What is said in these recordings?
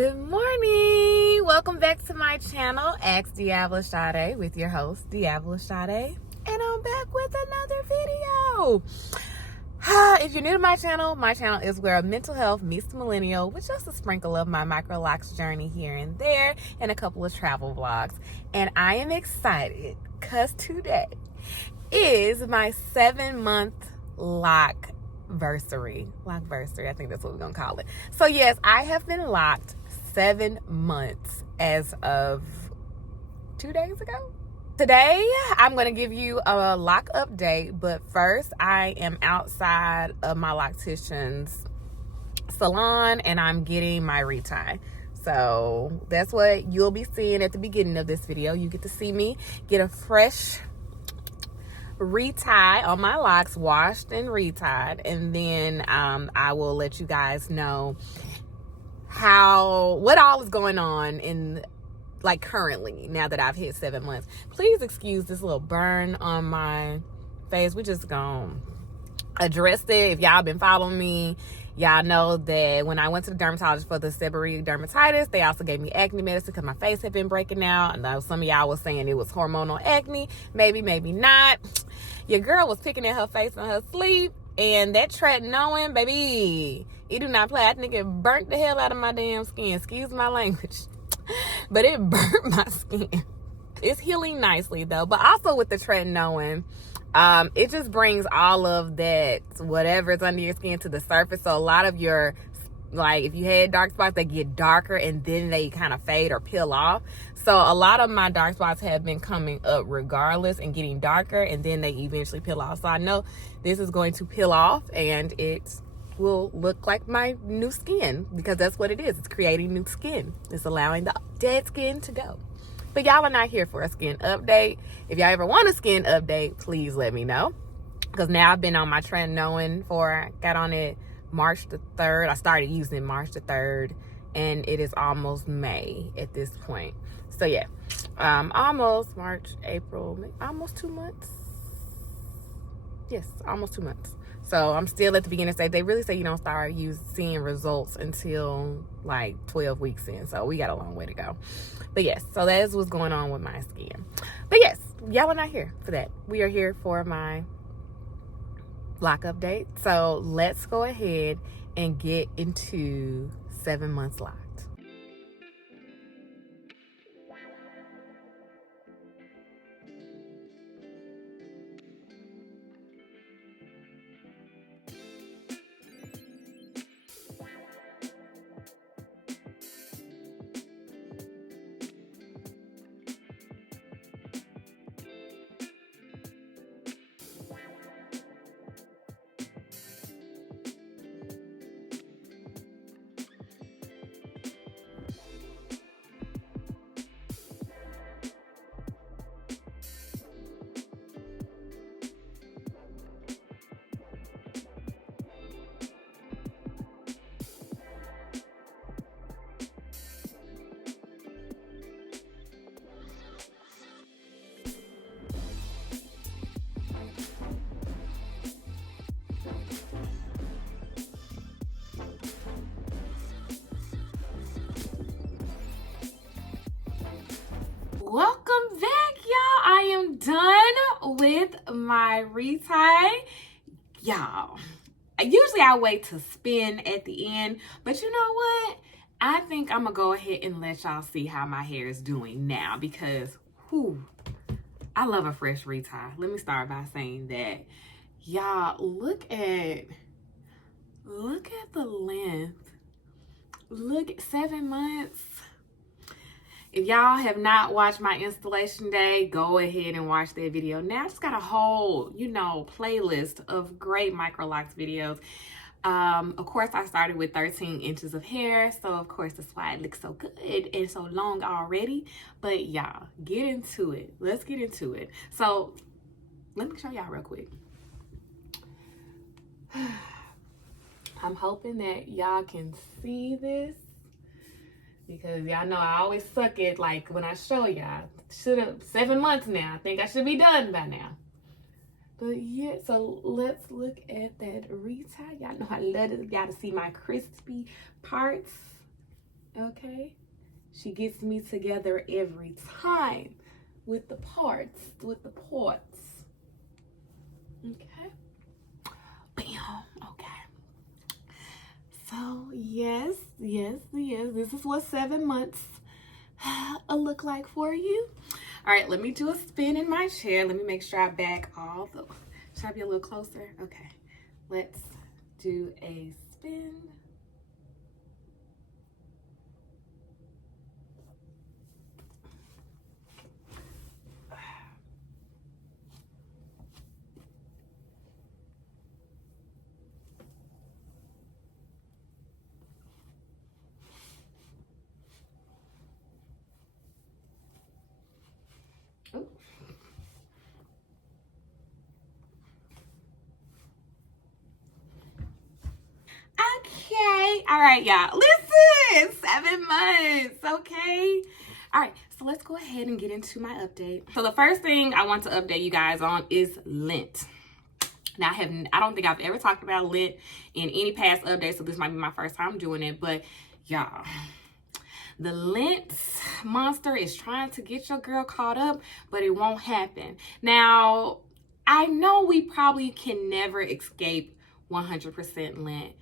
Good morning. Welcome back to my channel, Ask DeAvila Sadé, with your host, DeAvila Sadé. And I'm back with another video. If you're new to my channel is where mental health meets the millennial with just a sprinkle of my Microlocs journey here and there and a couple of travel vlogs. And I am excited because today is my 7-month lockversary. I think that's what we're gonna call it. So yes, I have been locked 7 months as of 2 days ago. Today I'm going to give you a lock update, but first I am outside of my loctician's salon and I'm getting my retie. So that's what you'll be seeing at the beginning of this video. You get to see me get a fresh retie on my locks, washed and retied, and then I will let you guys know what all is going on in currently now that I've hit 7 months. Please excuse this little burn on my face. We just gonna address it. If y'all been following me, y'all know that when I went to the dermatologist for the seborrheic dermatitis, they also gave me acne medicine because my face had been breaking out. And some of y'all was saying it was hormonal acne. Maybe not. Your girl was picking at her face in her sleep, and that tretinoin, baby, it do not play. I think it burnt the hell out of my damn skin. Excuse my language. But it burnt my skin. It's healing nicely though. But also with the tretinoin, it just brings all of that, whatever's under your skin, to the surface. So a lot of your, if you had dark spots, they get darker and then they kind of fade or peel off. So a lot of my dark spots have been coming up regardless and getting darker, and then they eventually peel off. So I know this is going to peel off and it will look like my new skin, because that's what it is. It's creating new skin. It's allowing the dead skin to go. But y'all are not here for a skin update. If y'all ever want a skin update, please let me know, because now I've been on my tretinoin got on it March the 3rd. I started using it March the 3rd, and it is almost May at this point. So yeah, almost March, April, almost 2 months. Yes, almost 2 months. So I'm still at the beginning stage. They really say you don't start seeing results until 12 weeks in. So we got a long way to go. But yes, so that is what's going on with my skin. But yes, y'all are not here for that. We are here for my lock update. So let's go ahead and get into 7 months locked. Welcome back, y'all. I am done with my retie. Y'all, usually I wait to spin at the end, but you know what? I think I'm gonna go ahead and let y'all see how my hair is doing now, because I love a fresh retie. Let me start by saying that. Y'all, look at the length. Look at 7 months. If y'all have not watched my installation day, go ahead and watch that video. Now I just got a whole, playlist of great Microlocs videos. Of course, I started with 13 inches of hair, so of course that's why it looks so good and so long already. But y'all, get into it. Let's get into it. So let me show y'all real quick. I'm hoping that y'all can see this, because y'all know I always suck at when I show y'all. 7 months now. I think I should be done by now. But yeah, so let's look at that retie. Y'all know I love it. Y'all to see my crispy parts. Okay? She gets me together every time with the parts, with the ports. Okay? Bam. Okay. So, yes. This is what 7 months look like for you. All right, let me do a spin in my chair. Let me make sure I back all the... Should I be a little closer? Okay. Let's do a spin. Ooh. Okay. All right, y'all. Listen, 7 months. Okay. All right. So let's go ahead and get into my update. So the first thing I want to update you guys on is Lint. Now, I don't think I've ever talked about Lint in any past updates, so this might be my first time doing it. But y'all, the Lint monster is trying to get your girl caught up, but it won't happen. Now, I know we probably can never escape 100% Lint,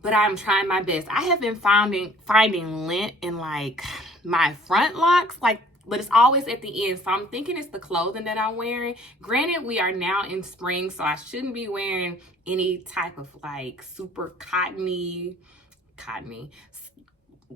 but I'm trying my best. I have been finding Lint in like my front locks, but it's always at the end. So I'm thinking it's the clothing that I'm wearing. Granted, we are now in spring, so I shouldn't be wearing any type of like super cottony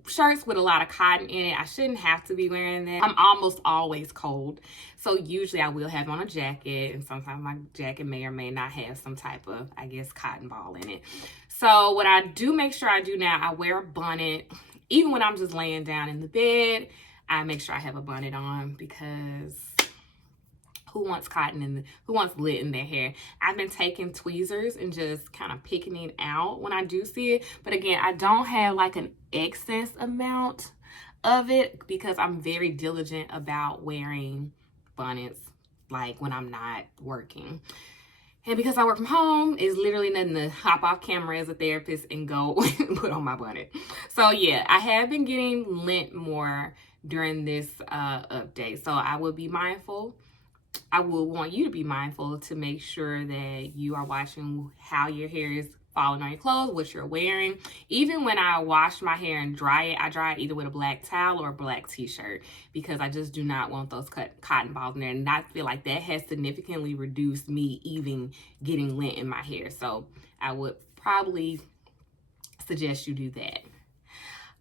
shirts with a lot of cotton in it. I shouldn't have to be wearing that. I'm almost always cold. So usually I will have on a jacket, and sometimes my jacket may or may not have some type of, I guess, cotton ball in it. So what I do make sure I do now, I wear a bonnet. Even when I'm just laying down in the bed, I make sure I have a bonnet on, because who wants who wants Lint in their hair? I've been taking tweezers and just kind of picking it out when I do see it. But again, I don't have like an excess amount of it, because I'm very diligent about wearing bonnets like when I'm not working. And because I work from home, it's literally nothing to hop off camera as a therapist and go and put on my bonnet. So yeah, I have been getting Lint more during this update. So I will be mindful. I will want you to be mindful to make sure that you are watching how your hair is falling on your clothes, what you're wearing. Even when I wash my hair and dry it, I dry it either with a black towel or a black t-shirt, because I just do not want those cotton balls in there. And I feel like that has significantly reduced me even getting Lint in my hair. So I would probably suggest you do that.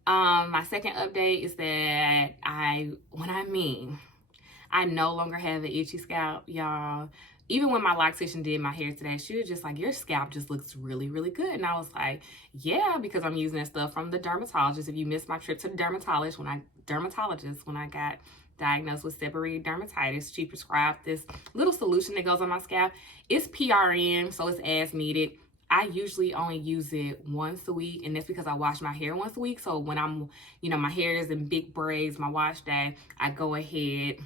My second update is that I no longer have an itchy scalp, y'all. Even when my loctician did my hair today, she was just like, your scalp just looks really, really good. And I was like, yeah, because I'm using that stuff from the dermatologist. If you missed my trip to the dermatologist, when I got diagnosed with seborrheic dermatitis, she prescribed this little solution that goes on my scalp. It's PRN, so it's as needed. I usually only use it once a week, and that's because I wash my hair once a week. So when I'm, my hair is in big braids, my wash day, I go ahead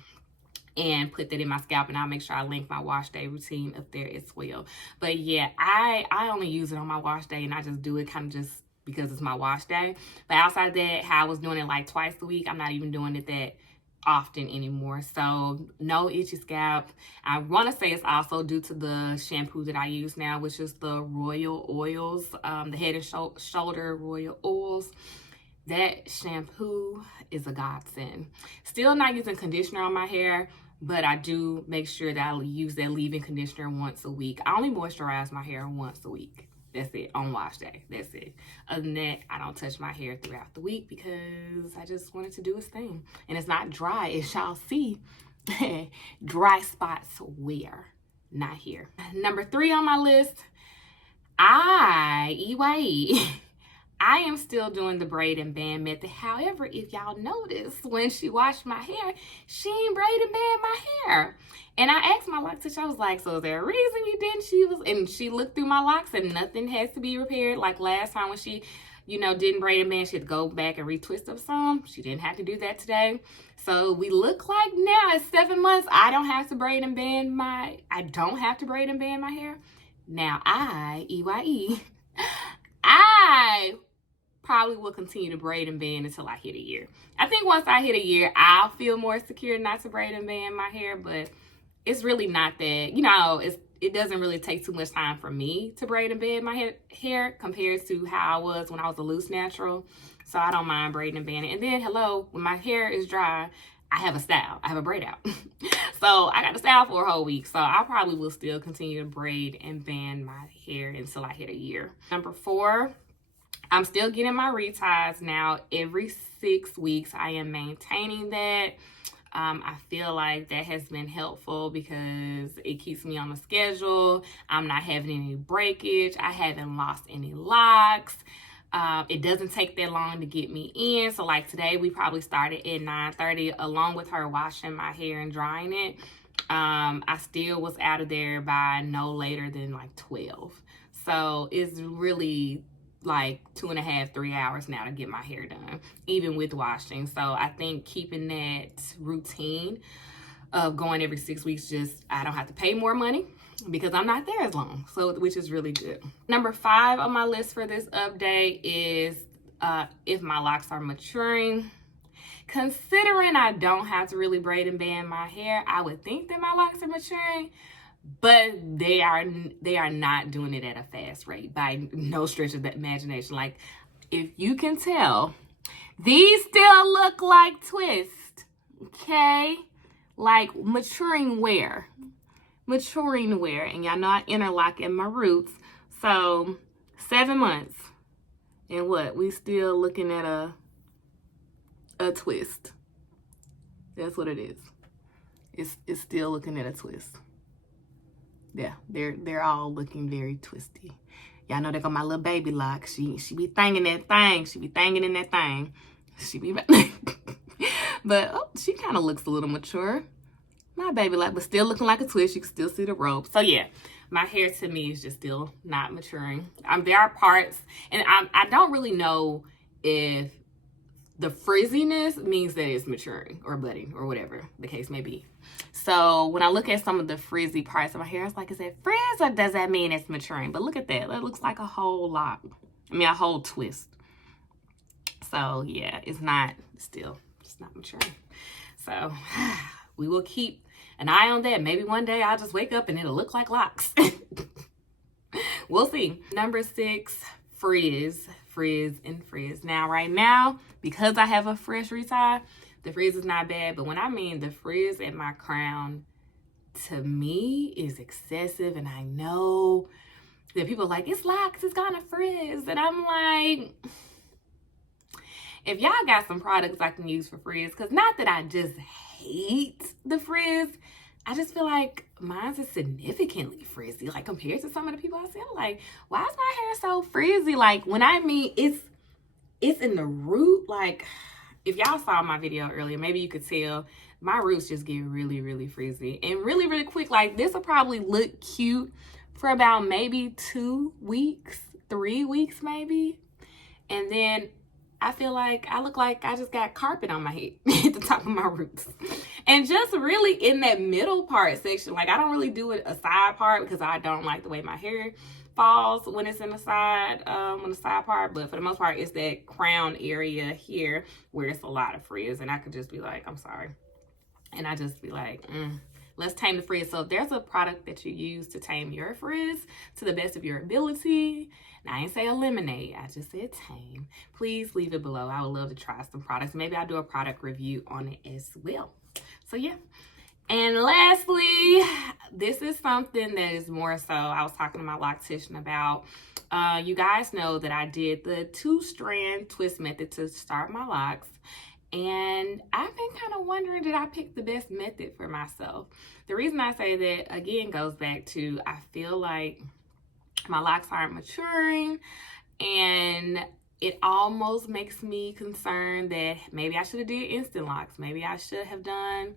and put that in my scalp, and I'll make sure I link my wash day routine up there as well. But yeah, I only use it on my wash day, and I just do it kind of just because it's my wash day. But outside of that, how I was doing it like twice a week, I'm not even doing it that often anymore. So no itchy scalp. I want to say it's also due to the shampoo that I use now, which is the Royal Oils, the Head and Shoulder Royal Oils. That shampoo is a godsend. Still not using conditioner on my hair, but I do make sure that I use that leave-in conditioner once a week. I only moisturize my hair once a week. That's it, on wash day. That's it. Other than that, I don't touch my hair throughout the week because I just wanted to do its thing. And it's not dry, as y'all see. Dry spots where? Not here. Number 3 on my list, EYE. I am still doing the braid and band method. However, if y'all notice, when she washed my hair, she ain't braid and band my hair. And I asked my loctician, I was like, so is there a reason you didn't? And she looked through my locks and nothing has to be repaired. Like last time when she, didn't braid and band, she had to go back and retwist them some. She didn't have to do that today. So we look like now at 7 months, I don't have to braid and band my hair. Now EYE, I probably will continue to braid and band until I hit a year. I think once I hit a year, I'll feel more secure not to braid and band my hair, but it's really not that, you know, it doesn't really take too much time for me to braid and band my hair compared to how I was when I was a loose natural. So I don't mind braiding and banding. And then, hello, when my hair is dry, I have a style. I have a braid out. So I got a style for a whole week. So I probably will still continue to braid and band my hair until I hit a year. Number 4, I'm still getting my reties now every 6 weeks. I am maintaining that. I feel like that has been helpful because it keeps me on the schedule. I'm not having any breakage. I haven't lost any locks. It doesn't take that long to get me in. So like today, we probably started at 9:30 along with her washing my hair and drying it. I still was out of there by no later than like 12. So it's really like 2.5, 3 hours now to get my hair done, even with washing. So I think keeping that routine of going every 6 weeks, just I don't have to pay more money because I'm not there as long, so which is really good. Number 5 on my list for this update is if my locks are maturing. Considering I don't have to really braid and band my hair, I would think that my locks are maturing, but they are not doing it at a fast rate by no stretch of the imagination. Like, if you can tell, these still look like twists, okay? Like maturing wear. Maturing wear. And y'all know I interlock in my roots. So 7 months. And what? We still looking at a twist. That's what it is. It's still looking at a twist. Yeah, they're all looking very twisty. Y'all know they got my little baby lock. She be thanging that thing. She be thanging in that thing. She be but oh, she kind of looks a little mature. My baby lock, but still looking like a twist. You can still see the rope. So yeah, my hair to me is just still not maturing. There are parts, and I don't really know if the frizziness means that it's maturing or budding or whatever the case may be. So when I look at some of the frizzy parts of my hair, it's like, is it frizz or does that mean it's maturing? But look at that. That looks like a whole lock. I mean, a whole twist. So yeah, it's not maturing. So we will keep an eye on that. Maybe one day I'll just wake up and it'll look like locks. We'll see. Number 6, frizz. Now, right now, because I have a fresh retie, the frizz is not bad. But when I mean the frizz at my crown, to me, is excessive. And I know that people are like, it's locks, it's gonna frizz. And I'm like, if y'all got some products I can use for frizz, because not that I just hate the frizz, I just feel like mine's is significantly frizzy. Like, compared to some of the people I see, I'm like, why is my hair so frizzy? Like, when I mean it's in the root. Like, if y'all saw my video earlier, maybe you could tell my roots just get really, really frizzy. And really, really quick. Like, this will probably look cute for about maybe 2 weeks, 3 weeks maybe. And then I feel like I look like I just got carpet on my head at the top of my roots. And just really in that middle part section, like, I don't really do a side part because I don't like the way my hair falls when it's in the side, on the side part. But for the most part, it's that crown area here where it's a lot of frizz. And I could just be like, I'm sorry. And I just be like, let's tame the frizz. So if there's a product that you use to tame your frizz to the best of your ability, and I ain't say eliminate, I just said tame, please leave it below. I would love to try some products. Maybe I'll do a product review on it as well. So yeah. And lastly, this is something that is more so, I was talking to my loctician about. You guys know that I did the 2-strand twist method to start my locks. And I've been kind of wondering, did I pick the best method for myself? The reason I say that, again, goes back to, I feel like my locks aren't maturing, and it almost makes me concerned that maybe I should have did instant locks. Maybe I should have done,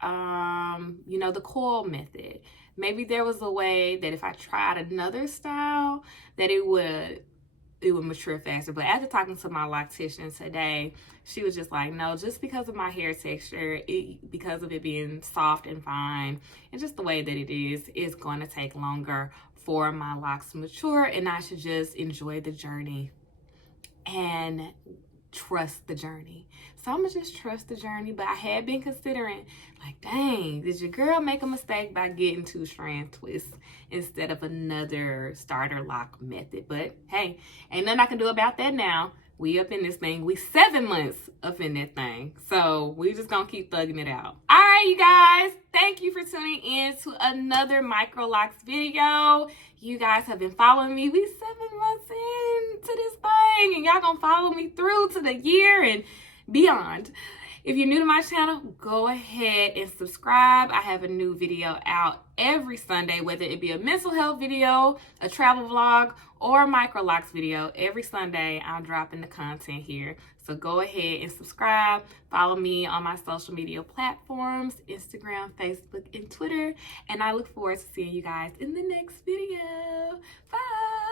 the coil method. Maybe there was a way that if I tried another style that it would mature faster. But after talking to my loctician today, she was just like, no, just because of my hair texture, because of it being soft and fine, and just the way that it is, it's going to take longer for my locks to mature, and I should just enjoy the journey and trust the journey. So I'm gonna just trust the journey. But I had been considering, like, dang, did your girl make a mistake by getting 2 strand twists instead of another starter lock method? But hey, ain't nothing I can do about that now. We up in this thing. We 7 months up in that thing. So we just gonna keep thugging it out. All right, you guys. Thank you for tuning in to another Microlocs video. You guys have been following me. We 7 months into this thing, and y'all gonna follow me through to the year and beyond. If you're new to my channel, go ahead and subscribe. I have a new video out every Sunday, whether it be a mental health video, a travel vlog, or a Microlocs video. Every Sunday, I'm dropping the content here. So go ahead and subscribe. Follow me on my social media platforms, Instagram, Facebook, and Twitter. And I look forward to seeing you guys in the next video. Bye.